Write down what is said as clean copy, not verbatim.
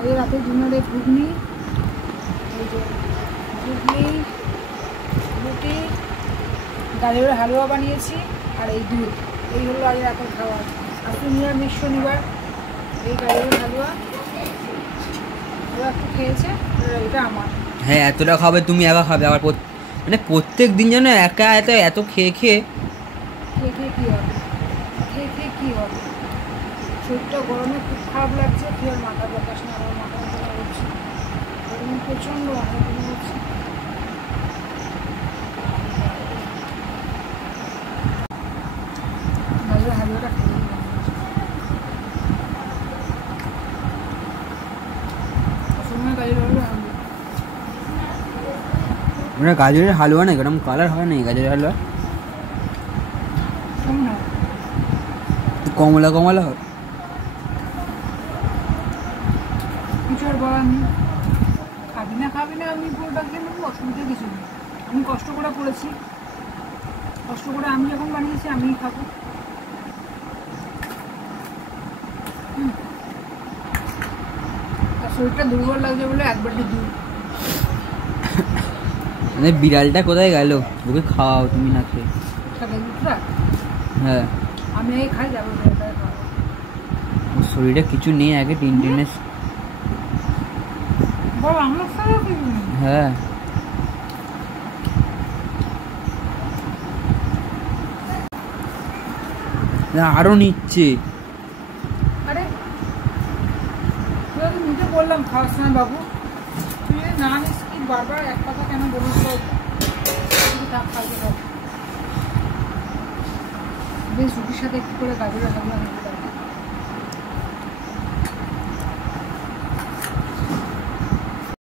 আজকে রাতে ডিনারে ঘুগনি, এই যে ঘুগনি, রুটি, গাজরের হালুয়া বানিয়েছি আর এই দুধ। এই হলো আজ রাতের খাবার। আজকে নিরামিষ শনিবার। এই গাজরের হালুয়া ওরা একটু খেয়েছে, এটা আমার। হ্যাঁ, এতটা খাবে তুমি, একা খাবে আবার মানে প্রত্যেক দিন যেন একা এত এত খেয়ে খেয়ে খেয়ে কী হবে, খেয়ে কী হবে? শরীরটা গরমে খুব খারাপ লাগছে। ফের মাথা ব্যথা, আমার মাথা ব্যথা করছে, গরমে প্রচণ্ড মাথা ব্যথা করছে। গাজরের হালুয়াটা খেয়ে গাজরের হালুয়া না এরকম কালার হয় না গাজরের হালুয়া, কমলা কমলা হয়। কিছু আর বলার নেই, খাবি না আমি পুরোটা খেয়ে নেবো, অসুবিধা কিছু নেই। আমি কষ্ট করে করেছি, কষ্ট করে আমি যখন বানিয়েছি আমিই খাবো। তার শরীরটা দুর্বল লাগছে বলে একবারটি দুধ। মানে বিড়ালটা কোথায় গেল? ওকে খাওয়াও তুমি না খেয়ে। হ্যাঁ, আমি আগে খাই, যাবো শরীরে কিছু নেই, আগে টিনটিনে। হ্যাঁ, আরো নিচ্ছে। আরে নিজে বললাম খাওয়ার সময়, বাবু তুই না নিস কি বারবার এক কথা কেন বলিস? বেশ রুটির সাথে একটু করে গাজরের হালুয়া